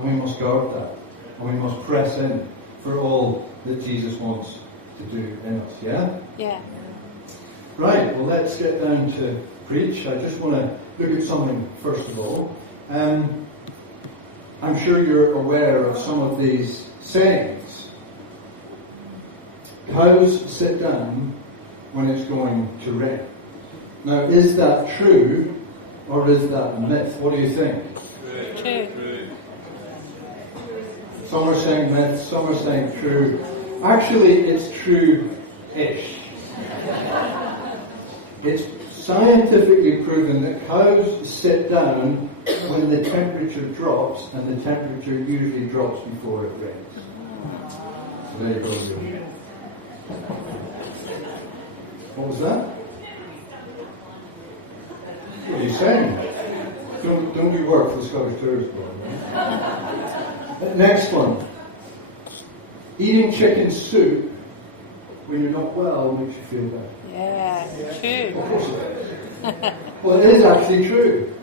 And we must guard that. And we must press in for all that Jesus wants to do in us. Yeah? Yeah. Right, well, let's get down to preach. I just want to look at something first of all. I'm sure you're aware of some of these sayings. Cows sit down when it's going to rain. Now, is that true or is that a myth? What do you think? True. Some are saying myth, some are saying true. Actually, it's true-ish. It's scientifically proven that cows sit down when the temperature drops, and the temperature usually drops before it rains. So there you go. What was that? What are you saying? Don't you work for the Scottish Tourism Board? Right? Next one. Eating chicken soup when you're not well makes you feel better. Yeah, true. Of course it is. Well, it is actually true.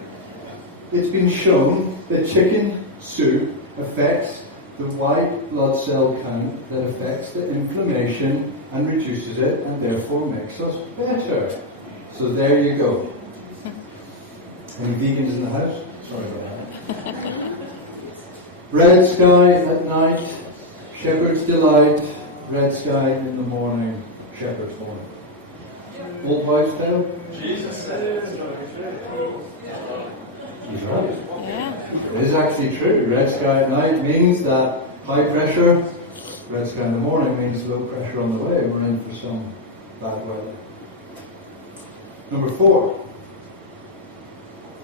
It's been shown that chicken soup affects the white blood cell count, that affects the inflammation and reduces it, and therefore makes us better. So there you go. Any vegans in the house? Sorry about that. Red sky at night, shepherd's delight. Red sky in the morning, shepherd's morning. Old wives' tale? Jesus said He's right. Yeah. It is actually true. Red sky at night means that high pressure. Red sky in the morning means low pressure on the way. We're in for some bad weather. Number 4.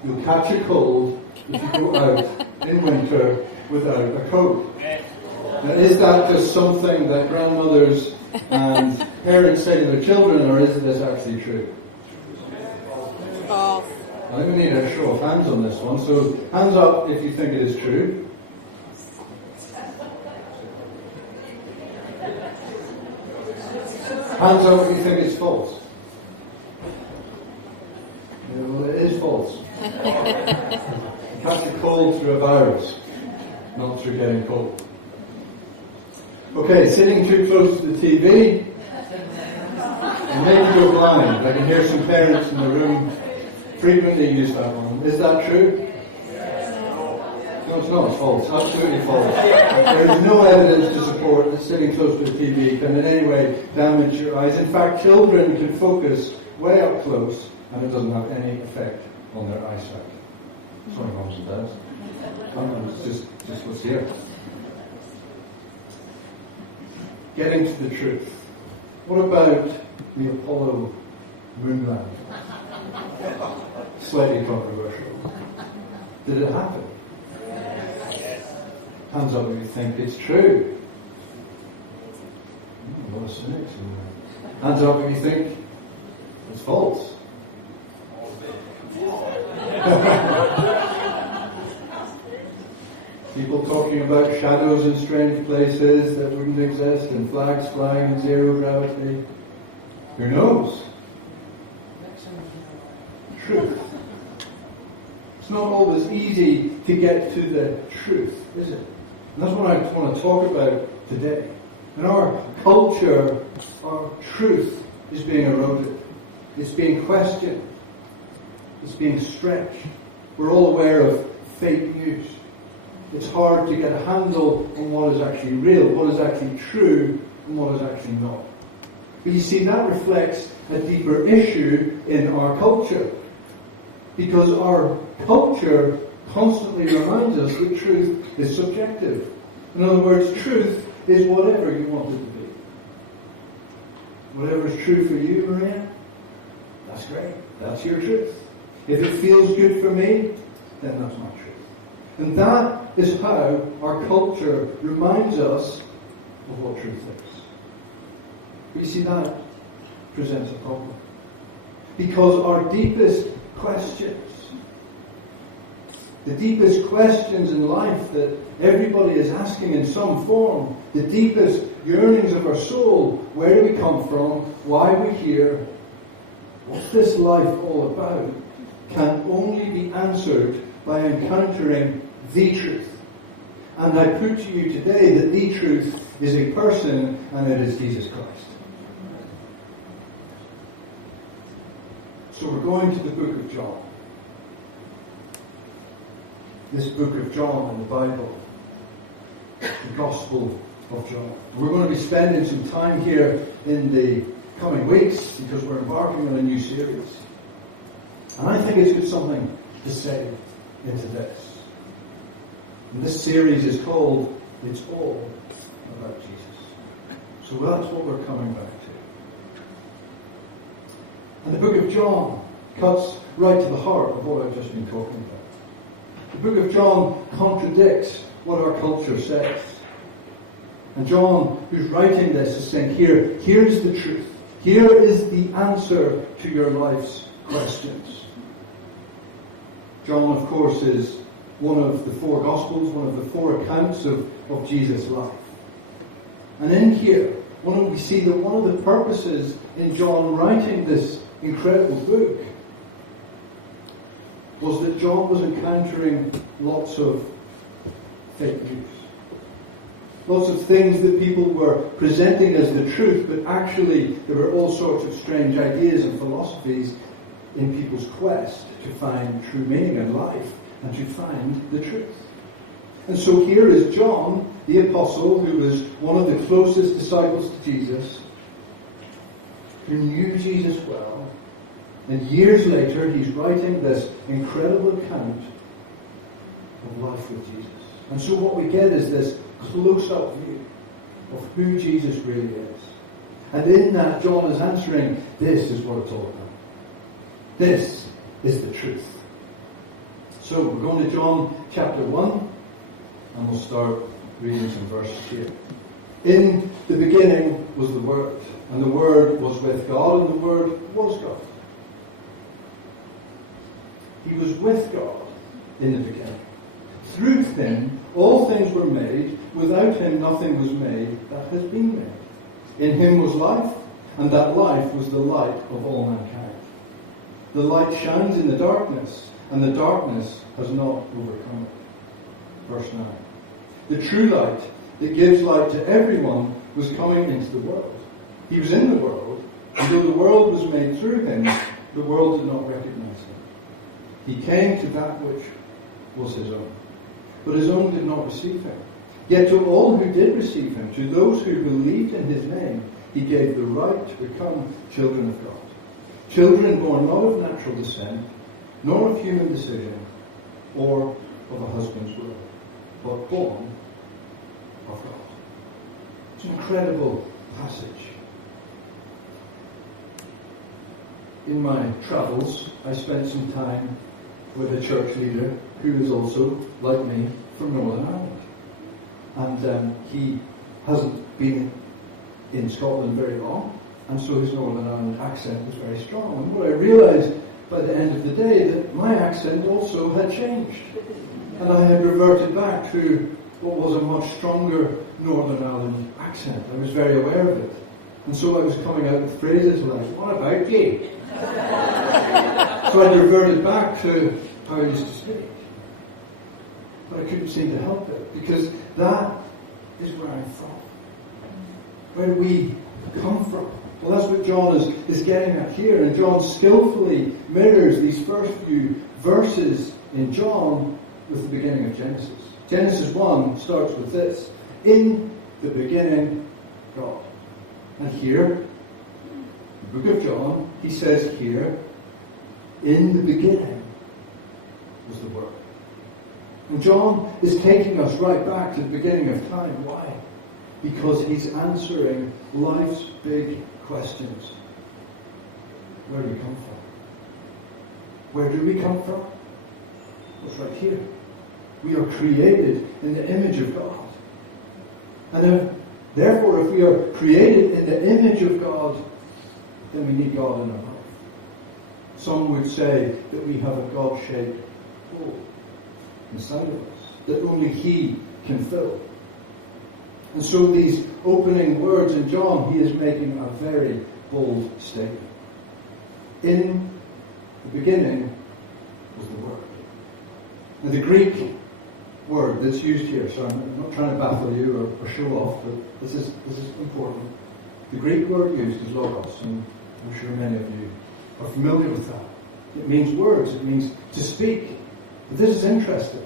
You'll catch a cold if you go out in winter without a coat. Now, is that just something that grandmothers and parents say to their children, or is this actually true? False. I think we need a show of hands on this one. So, hands up if you think it is true. Hands up if you think it's false. Yeah, well, it is false. You catch a cold through a virus, not through getting cold. Okay, sitting too close to the TV and make you go blind. I can hear some parents in the room frequently use that one. Is that true? No, it's not. It's false. Absolutely false. There is no evidence to support that sitting close to the TV can in any way damage your eyes. In fact, children can focus way up close and it doesn't have any effect on their eyesight. Sorry, moms and dads. It's just what's here. Getting to the truth. What about the Apollo moon landing? Slightly controversial. Did it happen? Hands up if you think it's true. A lot of cynics in there. Hands up if you think it's false. People talking about shadows in strange places that wouldn't exist, and flags flying in zero gravity. Who knows? Truth. It's not always easy to get to the truth, is it? And that's what I want to talk about today. In our culture, our truth is being eroded. It's being questioned. It's being stretched. We're all aware of fake news. It's hard to get a handle on what is actually real, what is actually true, and what is actually not. But you see, that reflects a deeper issue in our culture. Because our culture constantly reminds us that truth is subjective. In other words, truth is whatever you want it to be. Whatever is true for you, Maria, that's great. That's your truth. If it feels good for me, then that's my truth. And that is how our culture reminds us of what truth is. But you see, that presents a problem. Because our deepest questions, the deepest questions in life that everybody is asking in some form, the deepest yearnings of our soul, where do we come from, why are we here, what's this life all about, can only be answered by encountering the truth. And I put to you today that the truth is a person, and it is Jesus Christ. So we're going to the book of John. This book of John in the Bible. The Gospel of John. We're going to be spending some time here in the coming weeks because we're embarking on a new series. And I think it's got something to say into this. And this series is called It's All About Jesus. So that's what we're coming back to. And the book of John cuts right to the heart of what I've just been talking about. The book of John contradicts what our culture says. And John, who's writing this, is saying, here's the truth. Here is the answer to your life's questions. John, of course, is one of the four Gospels, one of the four accounts of Jesus' life. And in here, we see that one of the purposes in John writing this incredible book was that John was encountering lots of fake news. Lots of things that people were presenting as the truth, but actually there were all sorts of strange ideas and philosophies in people's quest to find true meaning in life and to find the truth. And so here is John, the apostle, who was one of the closest disciples to Jesus, who knew Jesus well, and years later he's writing this incredible account of life with Jesus. And so what we get is this close-up view of who Jesus really is. And in that, John is answering, this is what it's all about. This is the truth. So we're going to John chapter 1, and we'll start reading some verses here. In the beginning was the Word, and the Word was with God, and the Word was God. He was with God in the beginning. Through him all things were made. Without him nothing was made that has been made. In him was life, and that life was the light of all mankind. The light shines in the darkness, and the darkness has not overcome it. Verse 9. The true light that gives light to everyone was coming into the world. He was in the world, and though the world was made through him, the world did not recognize him. He came to that which was his own, but his own did not receive him. Yet to all who did receive him, to those who believed in his name, he gave the right to become children of God. Children born not of natural descent, nor of human decision, or of a husband's will, but born of God. It's an incredible passage. In my travels, I spent some time with a church leader who is also, like me, from Northern Ireland. And he hasn't been in Scotland very long, and so his Northern Ireland accent was very strong. And what I realised by the end of the day, that my accent also had changed. And I had reverted back to what was a much stronger Northern Ireland accent. I was very aware of it. And so I was coming out with phrases like, what about you? So I reverted back to how I used to speak. But I couldn't seem to help it, because that is where I'm from. Where do we come from? Well, that's what John is getting at here. And John skillfully mirrors these first few verses in John with the beginning of Genesis. Genesis 1 starts with this. In the beginning, God. And here, the book of John, he says here, in the beginning was the Word. And John is taking us right back to the beginning of time. Why? Because he's answering life's big questions. Where do we come from? Where do we come from? What's right here? We are created in the image of God. And therefore, if we are created in the image of God, then we need God in our life. Some would say that we have a God-shaped hole inside of us that only He can fill. And so these opening words in John, he is making a very bold statement. In the beginning was the Word. Now the Greek word that's used here, so I'm not trying to baffle you or show off, but this is important. The Greek word used is logos, and I'm sure many of you are familiar with that. It means words, it means to speak. But this is interesting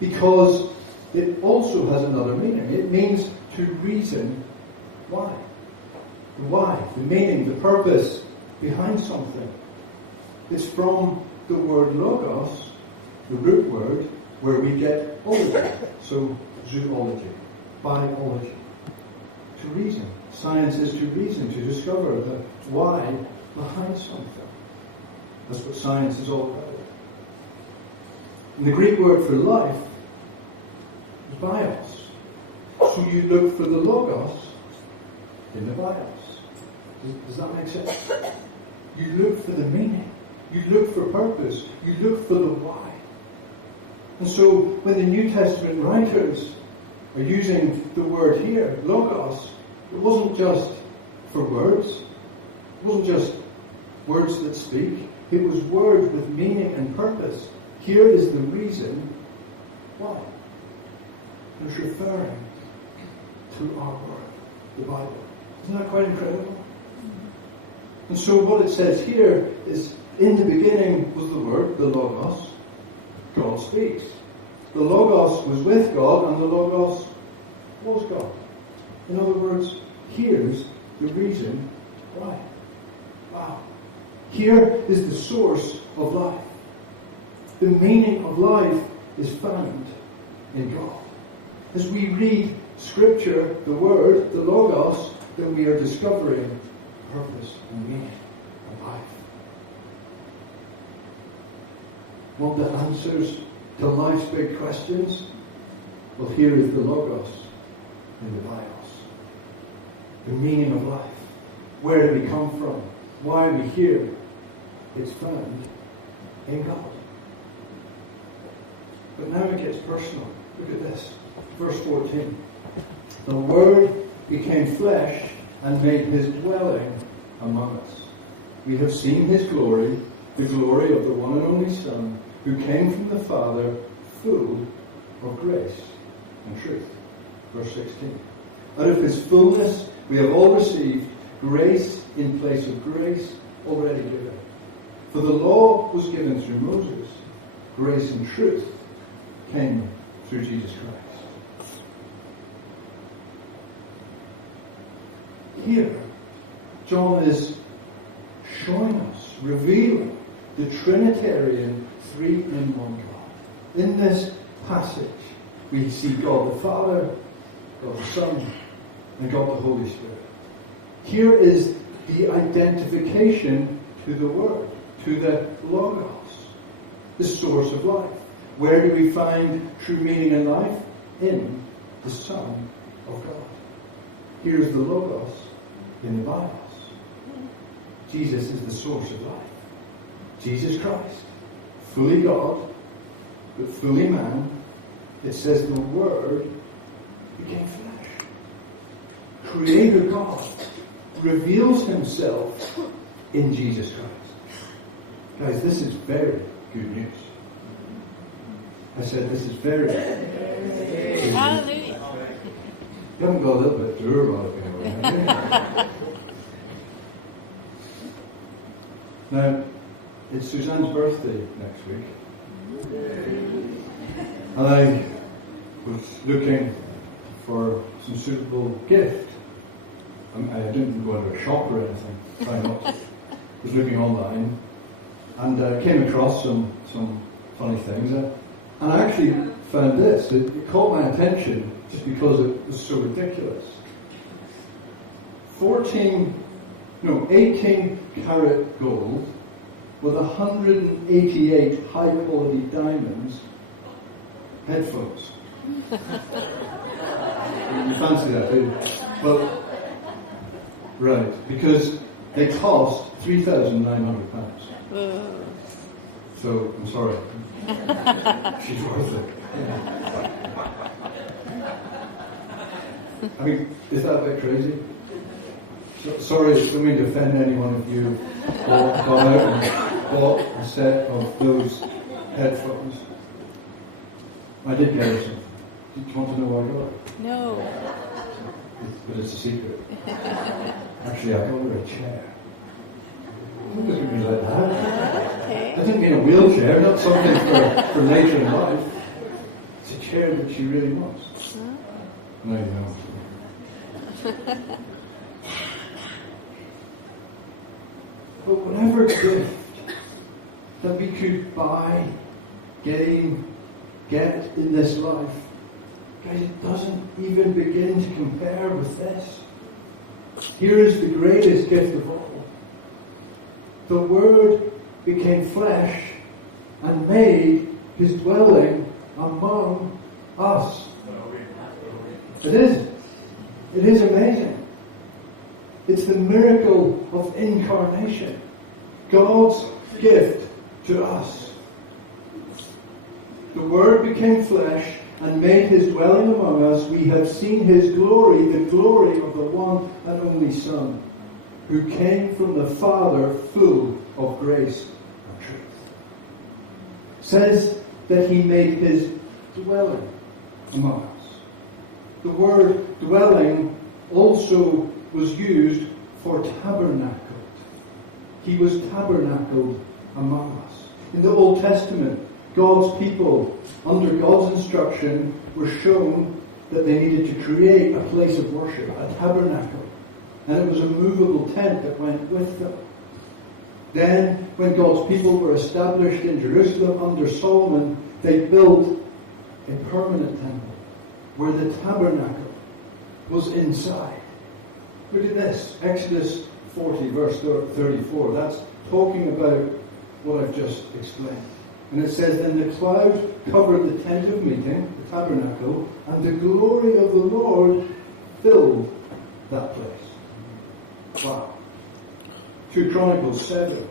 because it also has another meaning. It means to reason why. The why, the meaning, the purpose behind something. It's from the word logos, the root word, where we get ology. So, zoology, biology. To reason. Science is to reason, to discover the why behind something. That's what science is all about. And the Greek word for life is bios. So you look for the logos in the bios. Does that make sense? You look for the meaning. You look for purpose. You look for the why. And so when the New Testament writers are using the word here, logos, it wasn't just for words. It wasn't just words that speak. It was words with meaning and purpose. Here is the reason why. It's referring to our word, the Bible. Isn't that quite incredible? And so what it says here is, in the beginning was the Word, the Logos. God speaks. The Logos was with God, and the Logos was God. In other words, here's the reason why. Wow. Here is the source of life. The meaning of life is found in God. As we read Scripture, the Word, the Logos, then we are discovering purpose and meaning of life. Want the answers to life's big questions? Well, here is the Logos in the Bios. The meaning of life. Where do we come from? Why are we here? It's found in God. But now it gets personal. Look at this. Verse 14. The Word became flesh and made his dwelling among us. We have seen his glory, the glory of the one and only Son, who came from the Father, full of grace and truth. Verse 16. Out of his fullness we have all received grace in place of grace already given. For the law was given through Moses. Grace and truth came through Jesus Christ. Here, John is showing us, revealing the Trinitarian three-in-one God. In this passage, we see God the Father, God the Son, and God the Holy Spirit. Here is the identification to the Word, to the Logos, the source of life. Where do we find true meaning in life? In the Son of God. Here's the Logos in the Bios. Jesus is the source of life. Jesus Christ, fully God, but fully man. It says the Word became flesh. Creator God reveals himself in Jesus Christ. Guys, this is very good news. I said this is very good news. Hallelujah. You haven't got a little bit through about it, have you? Now, it's Suzanne's birthday next week. And I was looking for some suitable gift. I didn't go into a shop or anything. Try not. I was looking online and came across some funny things. And I actually found this. It caught my attention just because it was so ridiculous. 18 karat gold with 188 high quality diamonds headphones. You fancy that, do you? Well, right, because they cost £3,900. So, I'm sorry. She's worth it. I mean, is that a bit crazy? Sorry, I don't mean to offend anyone if you gone out and bought a set of those headphones. I did get it. Do you want to know where I got it? No. But it's a secret. Actually, I got her a chair. Don't look at me like that. Okay. I didn't mean a wheelchair, not something for later in life. It's a chair that she really wants. No, you don't. But whatever gift that we could buy, gain, get in this life, guys, it doesn't even begin to compare with this. Here is the greatest gift of all. The Word became flesh and made his dwelling among us. It is amazing. It's the miracle of incarnation. God's gift to us. The Word became flesh and made his dwelling among us. We have seen his glory, the glory of the one and only Son, who came from the Father, full of grace and truth. Says that he made his dwelling among us. The word dwelling also was used for tabernacled. He was tabernacled among us. In the Old Testament, God's people, under God's instruction, were shown that they needed to create a place of worship, a tabernacle. And it was a movable tent that went with them. Then, when God's people were established in Jerusalem under Solomon, they built a permanent temple where the tabernacle was inside. Look at this, Exodus 40, verse 34. That's talking about what I've just explained. And it says, "Then the cloud covered the tent of meeting, the tabernacle, and the glory of the Lord filled that place." Wow. 2 Chronicles 7.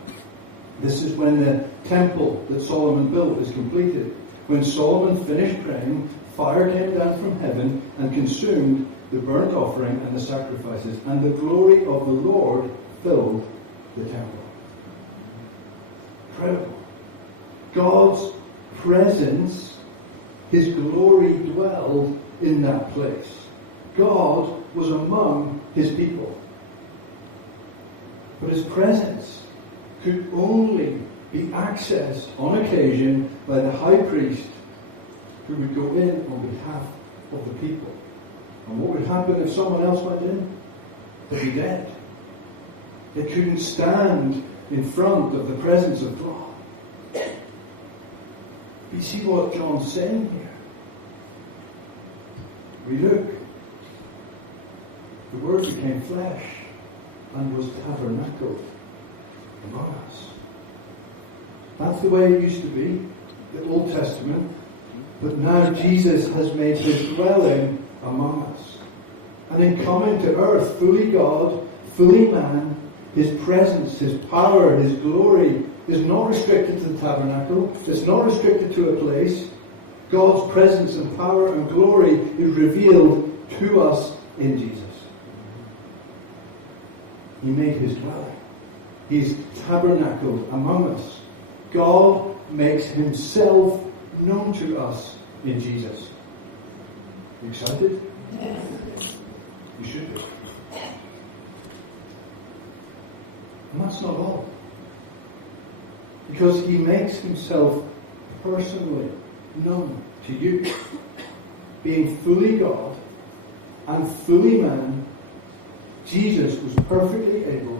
This is when the temple that Solomon built is completed. When Solomon finished praying, fire came down from heaven and consumed the burnt offering and the sacrifices, and the glory of the Lord filled the temple. Incredible. God's presence, his glory dwelled in that place. God was among his people. But his presence could only be accessed on occasion by the high priest, who would go in on behalf of the people. And what would happen if someone else went in? They'd be dead. They couldn't stand in front of the presence of God. You see what John's saying here? We look. The Word became flesh and was tabernacled among us. That's the way it used to be, the Old Testament. But now Jesus has made his dwelling among us. And in coming to earth, fully God, fully man, his presence, his power, his glory is not restricted to the tabernacle. It's not restricted to a place. God's presence and power and glory is revealed to us in Jesus. He made his dwelling. He's tabernacled among us. God makes himself known to us in Jesus. You excited? Yes. You should be. And that's not all. Because he makes himself personally known to you. Being fully God and fully man, Jesus was perfectly able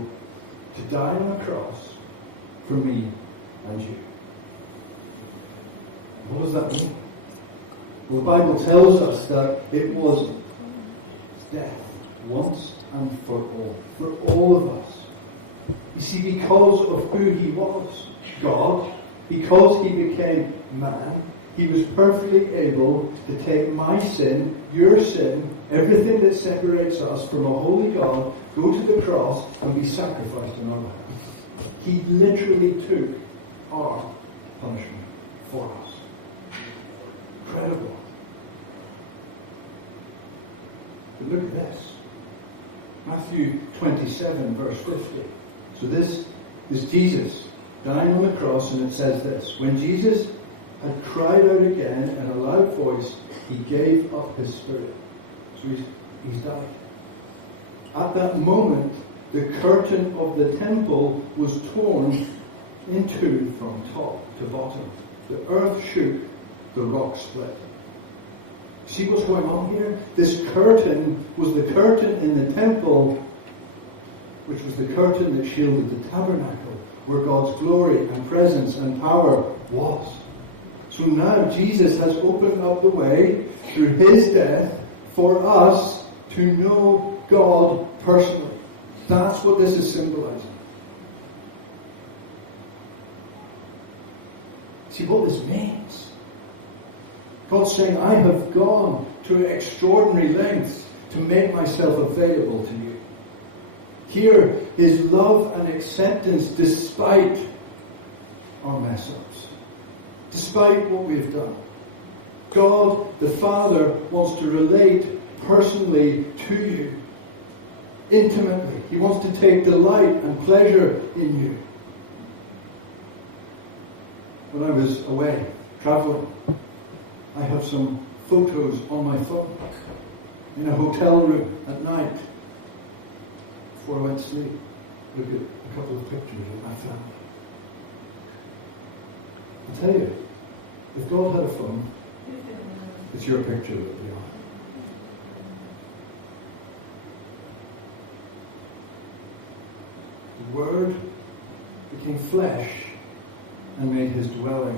to die on a cross for me and you. What does that mean? Well, the Bible tells us that it was death, once and for all of us. You see, because of who he was, God, because he became man, he was perfectly able to take my sin, your sin, everything that separates us from a holy God, go to the cross and be sacrificed on our behalf. He literally took our punishment for us. Incredible. But look at this. Matthew 27, verse 50. So this is Jesus dying on the cross, and it says this: when Jesus had cried out again in a loud voice, he gave up his spirit. So he's died. At that moment, the curtain of the temple was torn in two from top to bottom. The earth shook, the rock split. See what's going on here? This curtain was the curtain in the temple, which was the curtain that shielded the tabernacle, where God's glory and presence and power was. So now Jesus has opened up the way through his death for us to know God personally. That's what this is symbolizing. See what this means? God's saying, I have gone to extraordinary lengths to make myself available to you. Here is love and acceptance despite our mess-ups, despite what we've done. God, the Father, wants to relate personally to you, intimately. He wants to take delight and pleasure in you. When I was away, traveling, I have some photos on my phone in a hotel room at night before I went to sleep. Look at a couple of pictures of my family. I tell you, if God had a phone, it's your picture that would be on. The Word became flesh and made his dwelling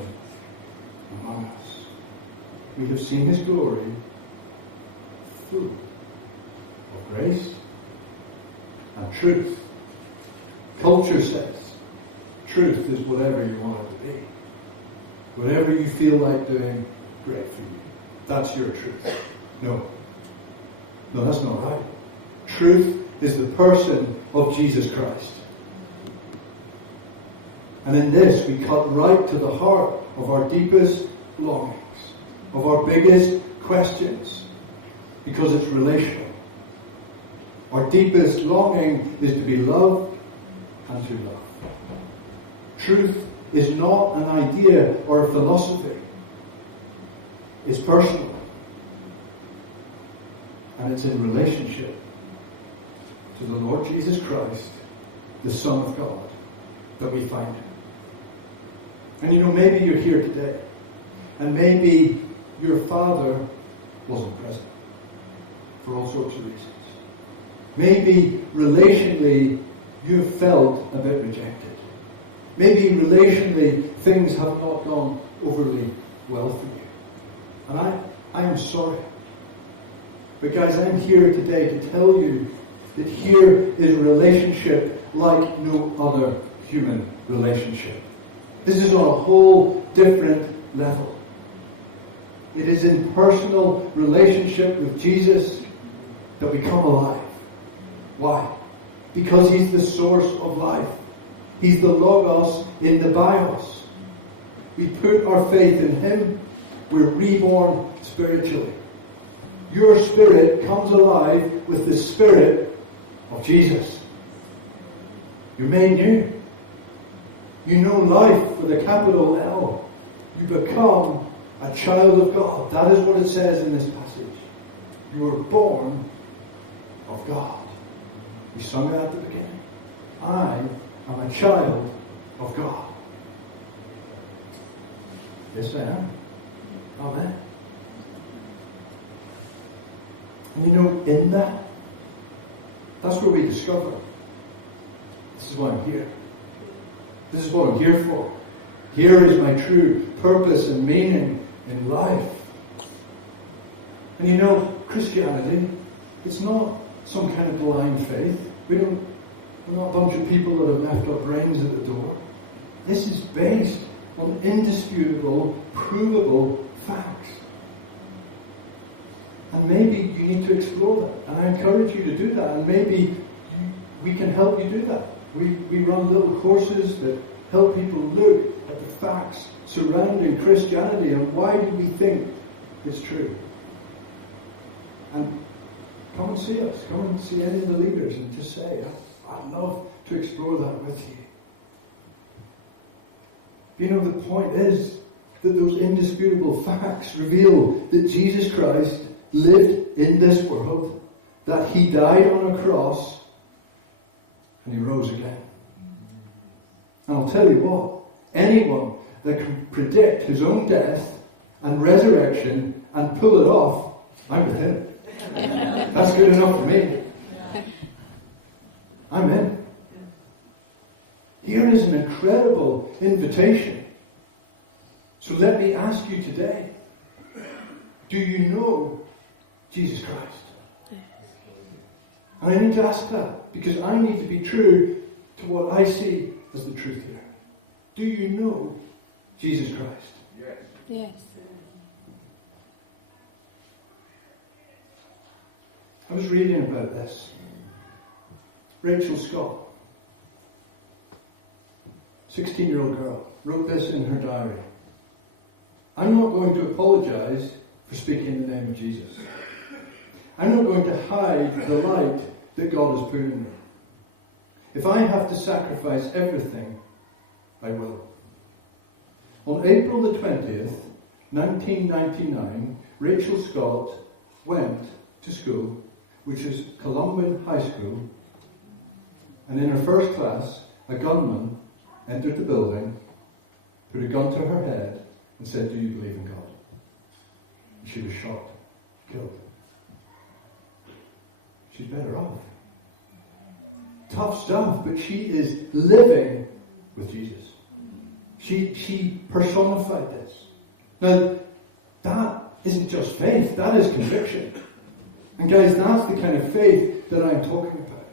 among us. We have seen his glory, full of grace and truth. Culture says truth is whatever you want it to be. Whatever you feel like doing, great for you. That's your truth. No, that's not right. Truth is the person of Jesus Christ. And in this, we cut right to the heart of our deepest longings, of our biggest questions, because it's relational. Our deepest longing is to be loved and to love. Truth is not an idea or a philosophy. It's personal. And it's in relationship to the Lord Jesus Christ, the Son of God, that we find him. And maybe you're here today, and maybe your father wasn't present for all sorts of reasons. Maybe relationally you felt a bit rejected. Maybe relationally things have not gone overly well for you. And I am sorry. But guys, I'm here today to tell you that here is a relationship like no other human relationship. This is on a whole different level. It is in personal relationship with Jesus that we come alive. Why? Because he's the source of life. He's the Logos in the Bios. We put our faith in him. We're reborn spiritually. Your spirit comes alive with the Spirit of Jesus. You're made new. You know life with a capital L. You become a child of God. That is what it says in this passage. You were born of God. We sung that at the beginning. I am a child of God. Yes, I am. Amen. And in that's where we discover this is why I'm here. This is what I'm here for. Here is my true purpose and meaning in life. And Christianity, it's not some kind of blind faith. We're not a bunch of people that have left our brains at the door. This is based on indisputable, provable facts. And maybe you need to explore that. And I encourage you to do that. And maybe we can help you do that. We run little courses that help people look at the facts surrounding Christianity and why do we think it's true. And come and see us. Come and see any of the leaders and just say, I'd love to explore that with you. The point is that those indisputable facts reveal that Jesus Christ lived in this world, that he died on a cross, and he rose again. And I'll tell you what, anyone that can predict his own death and resurrection and pull it off, I'm with him. That's good enough for me. I'm in. Here is an incredible invitation. So let me ask you today, do you know Jesus Christ? And I need to ask that because I need to be true to what I see as the truth here. Do you know Jesus Christ? Yes. Yes. I was reading about this. Rachel Scott, 16-year-old girl, wrote this in her diary. I'm not going to apologize for speaking in the name of Jesus. I'm not going to hide the light that God has put in me. If I have to sacrifice everything, I will. On April the 20th, 1999, Rachel Scott went to school, which is Columban High School, and in her first class, a gunman entered the building, put a gun to her head, and said, "Do you believe in God?" And she was shot, killed. She's better off. Tough stuff, but she is living with Jesus. She personified this. Now, that isn't just faith, that is conviction. And guys, that's the kind of faith that I'm talking about.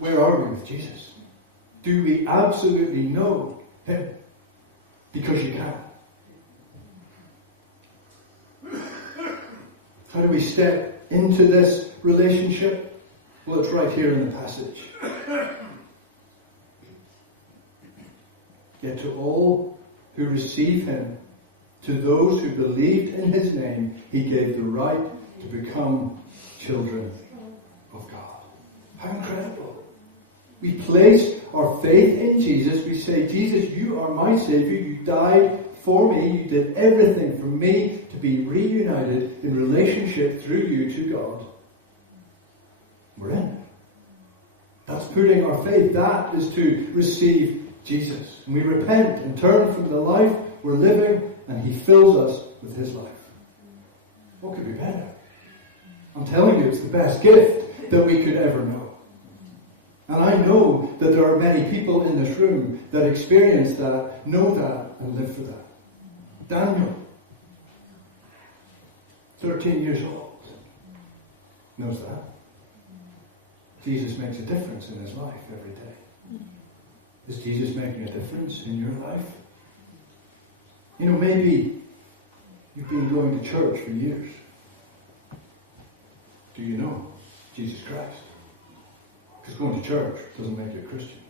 Where are we with Jesus? Do we absolutely know him? Because you can. How do we step into this relationship? Well, it's right here in the passage. Yet to all who receive him, to those who believed in his name, he gave the right to become children of God. How incredible. We place our faith in Jesus. We say, Jesus, you are my Savior. You died for me. You did everything for me to be reunited in relationship through you to God. We're in. That's putting our faith. That is to receive Jesus. And we repent and turn from the life we're living, and he fills us with his life. What could be better? I'm telling you, it's the best gift that we could ever know. And I know that there are many people in this room that experience that, know that, and live for that. Daniel, 13 years old, knows that. Jesus makes a difference in his life every day. Is Jesus making a difference in your life? You know, maybe you've been going to church for years. Do you know Jesus Christ? Because going to church doesn't make you a Christian.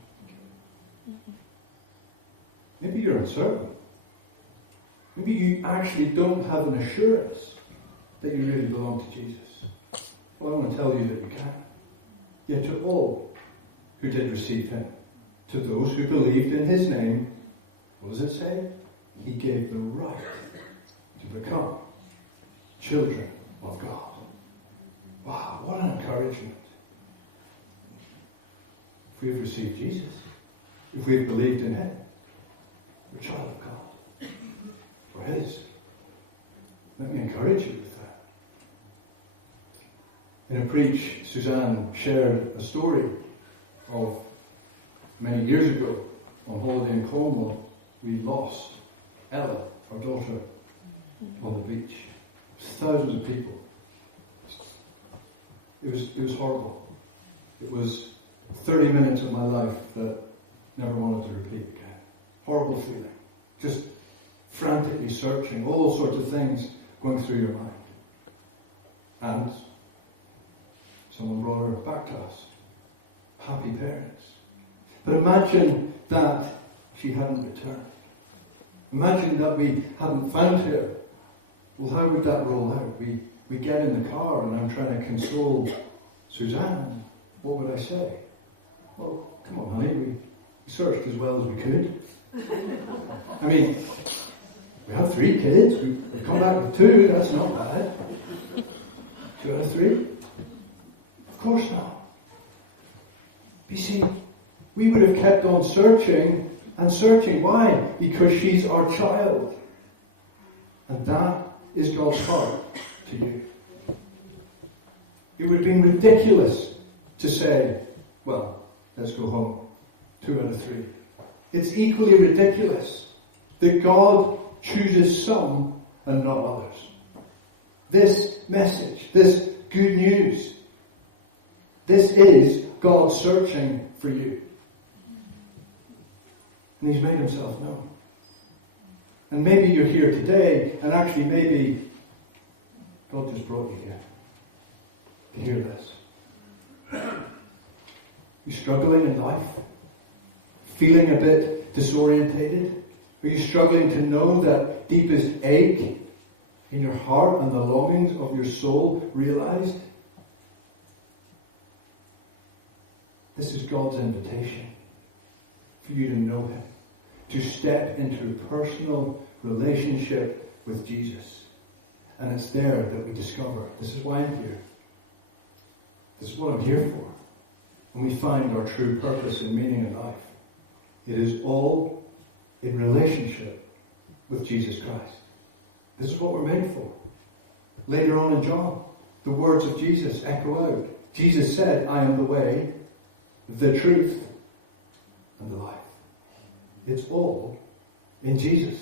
Maybe you're uncertain. Maybe you actually don't have an assurance that you really belong to Jesus. Well, I want to tell you that you can. Yet to all who did receive him, to those who believed in his name, what does it say? He gave the right to become children of God. Wow, what an encouragement. If we have received Jesus, if we have believed in him, we're a child of God. We're his. Let me encourage you with that. In a preach, Suzanne shared a story of many years ago on holiday in Cornwall. We lost Ella, our daughter, on the beach. Thousands of people. It was horrible. It was 30 minutes of my life that never wanted to repeat again. Horrible feeling. Just frantically searching, all sorts of things going through your mind. And someone brought her back to us. Happy parents. But imagine that she hadn't returned. Imagine that we hadn't found her. Well, how would that roll out? We get in the car and I'm trying to console Suzanne. What would I say? Well, come on, honey, we searched as well as we could. I mean, we have 3 kids. We've come back with 2. That's not bad. 2 out of 3? Of course not. You see, we would have kept on searching and searching. Why? Because she's our child. And that is God's heart to you. It would have been ridiculous to say, well, let's go home. 2 out of 3. It's equally ridiculous that God chooses some and not others. This message, this good news, this is God searching for you. And He's made Himself known. And maybe you're here today, and actually maybe God just brought you here to hear this. You're struggling in life? Feeling a bit disorientated? Are you struggling to know that deepest ache in your heart and the longings of your soul realized? This is God's invitation for you to know Him, to step into a personal relationship with Jesus. And it's there that we discover, this is why I'm here. This is what I'm here for. And we find our true purpose and meaning in life. It is all in relationship with Jesus Christ. This is what we're made for. Later on in John, the words of Jesus echo out. Jesus said, I am the way, the truth, and the life. It's all in Jesus.